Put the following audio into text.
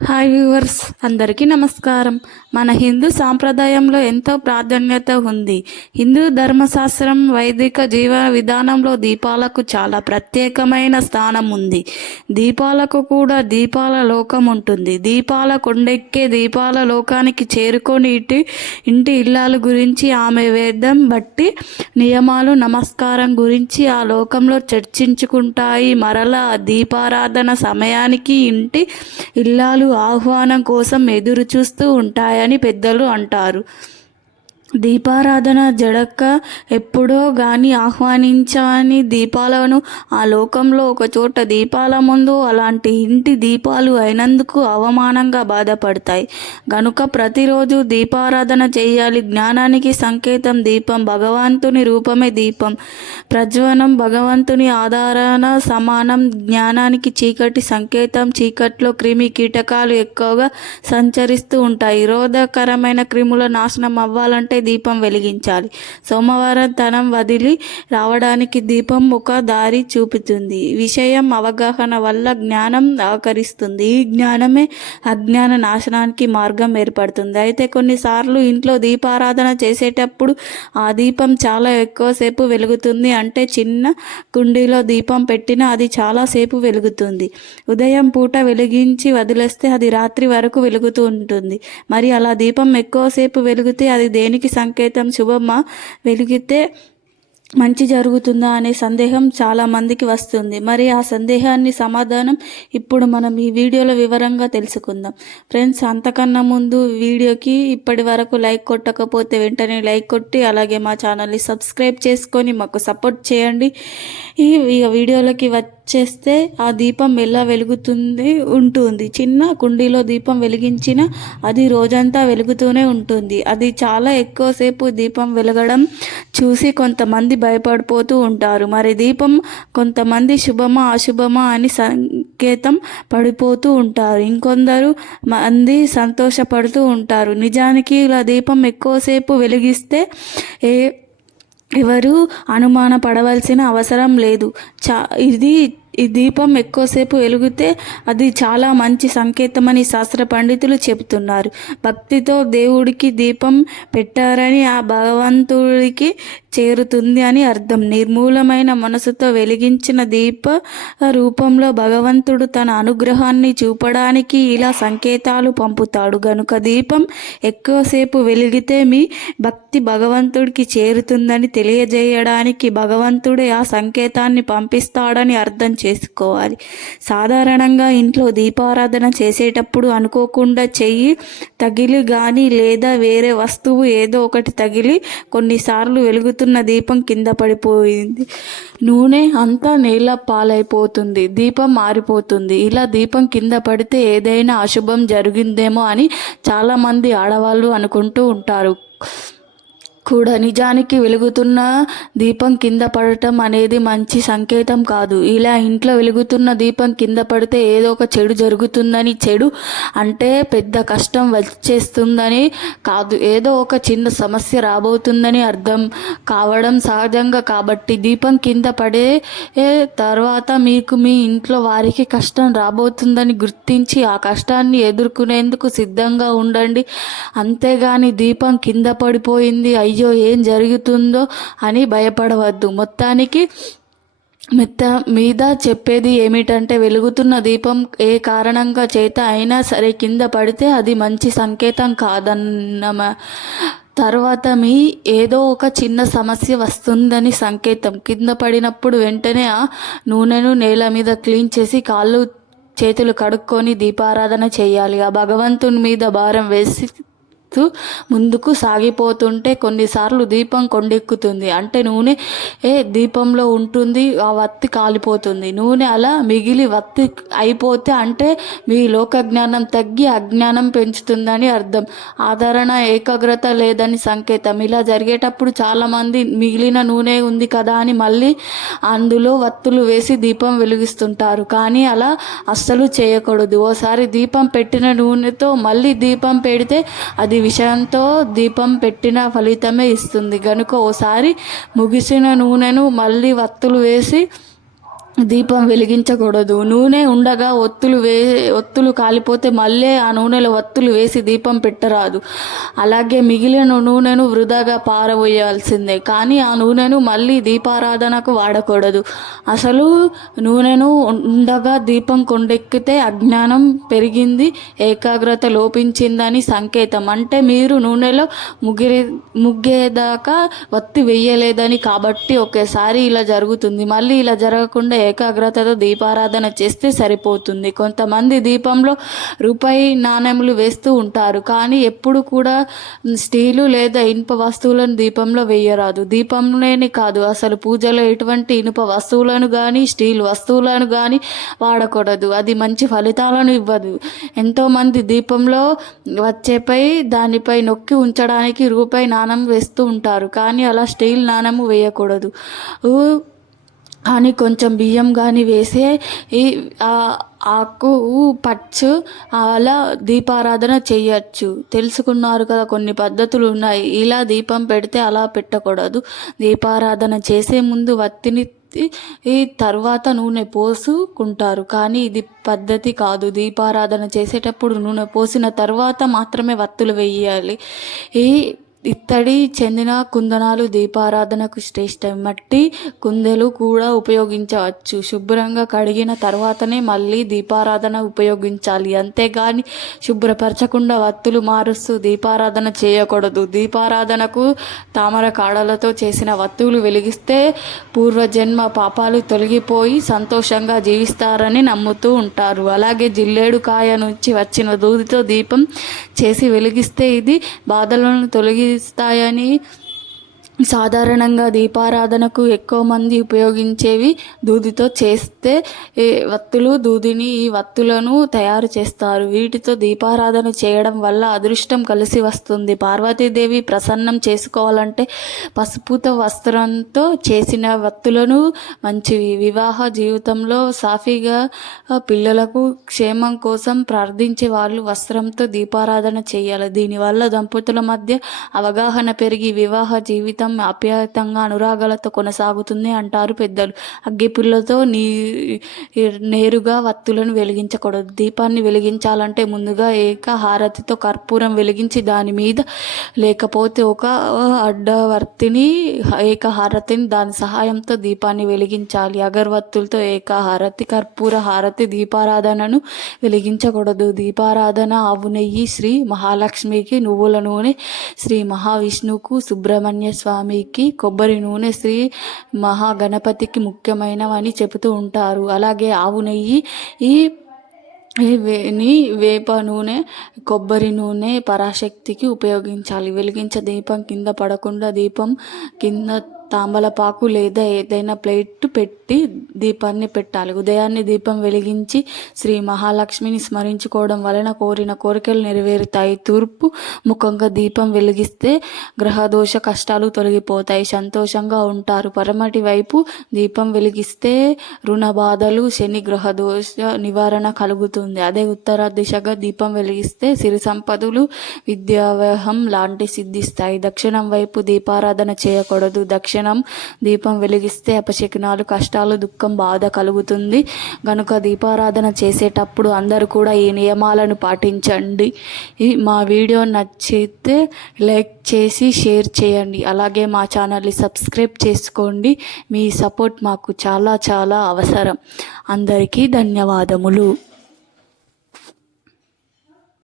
Hi viewers అందరికీ నమస్కారం. మన హిందూ సాంప్రదాయంలో ఎంతో ప్రాధాన్యత ఉంది. హిందూ ధర్మశాస్త్రం వైదిక జీవన విధానంలో దీపాలకు చాలా ప్రత్యేకమైన స్థానం ఉంది. దీపాలకు కూడా దీపాల లోకం ఉంటుంది. దీపాల కొండెక్కే దీపాల లోకానికి చేరుకొని ఇటు ఇంటి ఇల్లాల గురించి ఆమె వేదం బట్టి నియమాలు నమస్కారం గురించి ఆ లోకంలో చర్చించుకుంటాయి. మరలా ఆ దీపారాధన సమయానికి ఇంటి ఇల్లాలు ఆహ్వానం కోసం ఎదురు చూస్తూ ఉంటాయని పెద్దలు అంటారు. దీపారాధన జడక్క ఎప్పుడో గాని ఆహ్వానించని దీపాలను ఆ లోకంలో ఒక చోట దీపాల ముందు అలాంటి ఇంటి దీపాలు అయినందుకు అవమానంగా బాధపడతాయి. గనుక ప్రతిరోజు దీపారాధన చేయాలి. జ్ఞానానికి సంకేతం దీపం భగవంతుని రూపమే దీపం. ప్రజ్వనం భగవంతుని ఆధారణ సమానం. జ్ఞానానికి చీకటి సంకేతం. చీకట్లో క్రిమి కీటకాలు ఎక్కువగా సంచరిస్తూ ఉంటాయి. రోధకరమైన క్రిముల నాశనం అవ్వాలంటే దీపం వెలిగించాలి. సోమవారం తనం వదిలి రావడానికి దీపం ఒక దారి చూపుతుంది. విషయం అవగాహన వల్ల జ్ఞానం ఆకరిస్తుంది. ఈ జ్ఞానమే అజ్ఞాన నాశనానికి మార్గం ఏర్పడుతుంది. అయితే కొన్నిసార్లు ఇంట్లో దీపారాధన చేసేటప్పుడు ఆ దీపం చాలా ఎక్కువసేపు వెలుగుతుంది. అంటే చిన్న కుండీలో దీపం పెట్టినా అది చాలాసేపు వెలుగుతుంది. ఉదయం పూట వెలిగించి వదిలేస్తే అది రాత్రి వరకు వెలుగుతూ ఉంటుంది. మరి అలా దీపం ఎక్కువసేపు వెలిగితే అది దేనికి సంకేతం శుభమ్మ వెలిగితే మంచి జరుగుతుందా అనే సందేహం చాలా మందికి వస్తుంది. మరి ఆ సందేహాన్ని సమాధానం ఇప్పుడు మనం ఈ వీడియోలో వివరంగా తెలుసుకుందాం. ఫ్రెండ్స్ అంతకన్నా ముందు వీడియోకి ఇప్పటి వరకు లైక్ కొట్టకపోతే వెంటనే లైక్ కొట్టి అలాగే మా ఛానల్ని సబ్స్క్రైబ్ చేసుకొని మాకు సపోర్ట్ చేయండి. ఈ వీడియోలోకి వచ్చి చేస్తే ఆ దీపం ఎలా వెలుగుతుంది ఉంటుంది. చిన్న కుండీలో దీపం వెలిగించిన అది రోజంతా వెలుగుతూనే ఉంటుంది. అది చాలా ఎక్కువసేపు దీపం వెలగడం చూసి కొంతమంది భయపడిపోతూ ఉంటారు. మరి దీపం కొంతమంది శుభమా అశుభమా అని సంకేతం పడిపోతూ ఉంటారు. ఇంకొందరు మంది సంతోషపడుతూ ఉంటారు. నిజానికి ఇలా దీపం ఎక్కువసేపు వెలిగిస్తే ఏ ఎవరు అనుమాన పడవలసిన అవసరం లేదు. చా ఇది ఈ దీపం ఎక్కువసేపు వెలిగితే అది చాలా మంచి సంకేతమని శాస్త్ర పండితులు చెబుతున్నారు. భక్తితో దేవుడికి దీపం పెట్టారని ఆ భగవంతుడికి చేరుతుంది అని అర్థం. నిర్మూలమైన మనసుతో వెలిగించిన దీప రూపంలో భగవంతుడు తన అనుగ్రహాన్ని చూపడానికి ఇలా సంకేతాలు పంపుతాడు. గనుక దీపం ఎక్కువసేపు వెలిగితే మీ భక్తి భగవంతుడికి చేరుతుందని తెలియజేయడానికి భగవంతుడే ఆ సంకేతాన్ని పంపిస్తాడని అర్థం చేసుకోవాలి. సాధారణంగా ఇంట్లో దీపారాధన చేసేటప్పుడు అనుకోకుండా చెయ్యి తగిలి కానీ లేదా వేరే వస్తువు ఏదో ఒకటి తగిలి కొన్నిసార్లు వెలుగుతున్న దీపం కింద పడిపోయింది. నూనె అంతా నేల పాలైపోతుంది. దీపం మారిపోతుంది. ఇలా దీపం కింద పడితే ఏదైనా అశుభం జరిగిందేమో అని చాలామంది ఆడవాళ్ళు అనుకుంటూ ఉంటారు. కూడా నిజానికి వెలుగుతున్న దీపం కింద పడటం అనేది మంచి సంకేతం కాదు. ఇలా ఇంట్లో వెలుగుతున్న దీపం కింద పడితే ఏదో ఒక చెడు జరుగుతుందని చెడు అంటే పెద్ద కష్టం వచ్చేస్తుందని కాదు. ఏదో ఒక చిన్న సమస్య రాబోతుందని అర్థం కావడం సహజంగా కాబట్టి దీపం కింద పడే తర్వాత మీకు మీ ఇంట్లో వారికి కష్టం రాబోతుందని గుర్తించి ఆ కష్టాన్ని ఎదుర్కొనేందుకు సిద్ధంగా ఉండండి. అంతేగాని దీపం కింద పడిపోయింది అయ్యో అయ్యో ఏం జరుగుతుందో అని భయపడవద్దు. మొత్తానికి మెత్త మీద చెప్పేది ఏమిటంటే వెలుగుతున్న దీపం ఏ కారణంగా చేత అయినా సరే కింద పడితే అది మంచి సంకేతం కాదన్నమా. తర్వాత మీ ఏదో ఒక చిన్న సమస్య వస్తుందని సంకేతం. కింద పడినప్పుడు వెంటనే ఆ నూనెను నేల మీద క్లీన్ చేసి కాళ్ళు చేతులు కడుక్కొని దీపారాధన చేయాలి. ఆ భగవంతుని మీద భారం వేసి ముందుకు సాగిపోతుంటే కొన్నిసార్లు దీపం కొండెక్కుతుంది. అంటే నూనె ఏ దీపంలో ఉంటుంది ఆ వత్తి కాలిపోతుంది. నూనె అలా మిగిలి వత్తి అయిపోతే అంటే మీ లోక జ్ఞానం తగ్గి అజ్ఞానం పెంచుతుందని అర్థం. ఆదరణ ఏకాగ్రత లేదని సంకేతం. ఇలా జరిగేటప్పుడు చాలామంది మిగిలిన నూనె ఉంది కదా అని మళ్ళీ అందులో వత్తులు వేసి దీపం వెలిగిస్తుంటారు. కానీ అలా అస్సలు చేయకూడదు. ఓసారి దీపం పెట్టిన నూనెతో మళ్ళీ దీపం పెడితే అది విషయంతో దీపం పెట్టిన ఫలితమే ఇస్తుంది. కనుక ఓసారి ముగిసిన నూనెను మళ్ళీ వత్తులు వేసి దీపం వెలిగించకూడదు. నూనె ఉండగా ఒత్తులు వే ఒత్తులు కాలిపోతే మళ్ళీ ఆ నూనెలో ఒత్తులు వేసి దీపం పెట్టరాదు. అలాగే మిగిలిన నూనెను వృధాగా పారవేయాల్సిందే. కానీ ఆ నూనెను మళ్ళీ దీపారాధనకు వాడకూడదు. అసలు నూనెను ఉండగా దీపం కొండెక్కితే అజ్ఞానం పెరిగింది ఏకాగ్రత లోపించిందని సంకేతం. అంటే మీరు నూనెలో ముగిరి ముగ్గేదాకా వత్తి వెయ్యలేదని కాబట్టి ఒకేసారి ఇలా జరుగుతుంది. మళ్ళీ ఇలా జరగకుండా ఏకాగ్రతతో దీపారాధన చేస్తే సరిపోతుంది. కొంతమంది దీపంలో రూపాయి నాణెములు వేస్తూ ఉంటారు. కానీ ఎప్పుడు కూడా స్టీలు లేదా ఇనుప వస్తువులను దీపంలో వేయరాదు. దీపంలోనే కాదు. అసలు పూజలో ఎటువంటి ఇనుప వస్తువులను కానీ స్టీల్ వస్తువులను కానీ వాడకూడదు. అది మంచి ఫలితాలను ఇవ్వదు. ఎంతోమంది దీపంలో వచ్చేపై దానిపై నొక్కి ఉంచడానికి రూపాయి నాణం వేస్తూ ఉంటారు. కానీ అలా స్టీల్ నాణము వేయకూడదు. అని కొంచెం బియ్యం కానీ వేసే ఈ ఆకు పచ్చు అలా దీపారాధన చేయొచ్చు. తెలుసుకున్నారు కదా కొన్ని పద్ధతులు ఉన్నాయి. ఇలా దీపం పెడితే అలా పెట్టకూడదు. దీపారాధన చేసే ముందు వత్తిని ఈ తర్వాత నూనె పోసుకుంటారు. కానీ ఇది పద్ధతి కాదు. దీపారాధన చేసేటప్పుడు నూనె పోసిన తర్వాత మాత్రమే వత్తులు వేయాలి. ఈ ఇత్తడి చెందిన కుందనాలు దీపారాధనకు శ్రేష్టం. మట్టి కుందెలు కూడా ఉపయోగించవచ్చు. శుభ్రంగా కడిగిన తర్వాతనే మళ్ళీ దీపారాధన ఉపయోగించాలి. అంతేగాని శుభ్రపరచకుండా వత్తులు మారుస్తూ దీపారాధన చేయకూడదు. దీపారాధనకు తామర కాడలతో చేసిన వత్తువులు వెలిగిస్తే పూర్వజన్మ పాపాలు తొలగిపోయి సంతోషంగా జీవిస్తారని నమ్ముతూ ఉంటారు. అలాగే జిల్లేడు కాయ నుంచి వచ్చిన దూదితో దీపం చేసి వెలిగిస్తే ఇది బాధలను ఇస్తాయని సాధారణంగా దీపారాధనకు ఎక్కువ మంది ఉపయోగించేవి దూదితో చేస్తే వత్తులు దూదిని ఈ వత్తులను తయారు చేస్తారు. వీటితో దీపారాధన చేయడం వల్ల అదృష్టం కలిసి వస్తుంది. పార్వతీదేవి ప్రసన్నం చేసుకోవాలంటే పసుపుతో వస్త్రంతో చేసిన వత్తులను మంచివి. వివాహ జీవితంలో సాఫీగా పిల్లలకు క్షేమం కోసం ప్రార్థించే వాళ్ళు వస్త్రంతో దీపారాధన చేయాలి. దీనివల్ల దంపతుల మధ్య అవగాహన పెరిగి వివాహ జీవితం అప్యాయతంగా అనురాగాలతో కొనసాగుతుంది అంటారు పెద్దలు. అగ్గిపుల్లతో నీ నేరుగా వత్తులను వెలిగించకూడదు. దీపాన్ని వెలిగించాలంటే ముందుగా ఏక హారతితో కర్పూరం వెలిగించి దాని మీద లేకపోతే ఒక అడ్డవర్తిని ఏక హారతిని దాని సహాయంతో దీపాన్ని వెలిగించాలి. అగరవత్తులతో ఏక హారతి కర్పూర హారతి దీపారాధనను వెలిగించకూడదు. దీపారాధన ఆవు నెయ్యి శ్రీ మహాలక్ష్మికి నువ్వుల నూనె శ్రీ మహావిష్ణువుకు సుబ్రహ్మణ్య స్వామి స్వామికి కొబ్బరి నూనె శ్రీ మహాగణపతికి ముఖ్యమైనవని చెబుతూ ఉంటారు. అలాగే ఆవు నెయ్యి ఈ ని వేప నూనె కొబ్బరి నూనె పరాశక్తికి ఉపయోగించాలి. వెలిగించ దీపం కింద పడకుండా దీపం కింద తాంబలపాకు లేదా ఏదైనా ప్లేట్ పెట్టి దీపాన్ని పెట్టాలి. ఉదయాన్నే దీపం వెలిగించి శ్రీ మహాలక్ష్మిని స్మరించుకోవడం వలన కోరిన కోరికలు నెరవేరుతాయి. తూర్పు ముఖంగా దీపం వెలిగిస్తే గ్రహదోష కష్టాలు తొలగిపోతాయి. సంతోషంగా ఉంటారు. పరమటి వైపు దీపం వెలిగిస్తే రుణ బాధలు శని గ్రహదోష నివారణ కలుగుతుంది. అదే ఉత్తర దిశగా దీపం వెలిగిస్తే సిరి సంపదలు విద్యావ్యహం లాంటి సిద్ధిస్తాయి దక్షిణం వైపు దీపారాధన చేయకూడదు. దక్షిణ దీపం వెలిగిస్తే అపశకునాలు కష్టాలు దుఃఖం బాధ కలుగుతుంది. గనుక దీపారాధన చేసేటప్పుడు అందరూ కూడా ఈ నియమాలను పాటించండి. మా వీడియో నచ్చితే లైక్ చేసి షేర్ చేయండి. అలాగే మా ఛానల్ని సబ్స్క్రైబ్ చేసుకోండి. మీ సపోర్ట్ మాకు చాలా చాలా అవసరం. అందరికీ ధన్యవాదములు.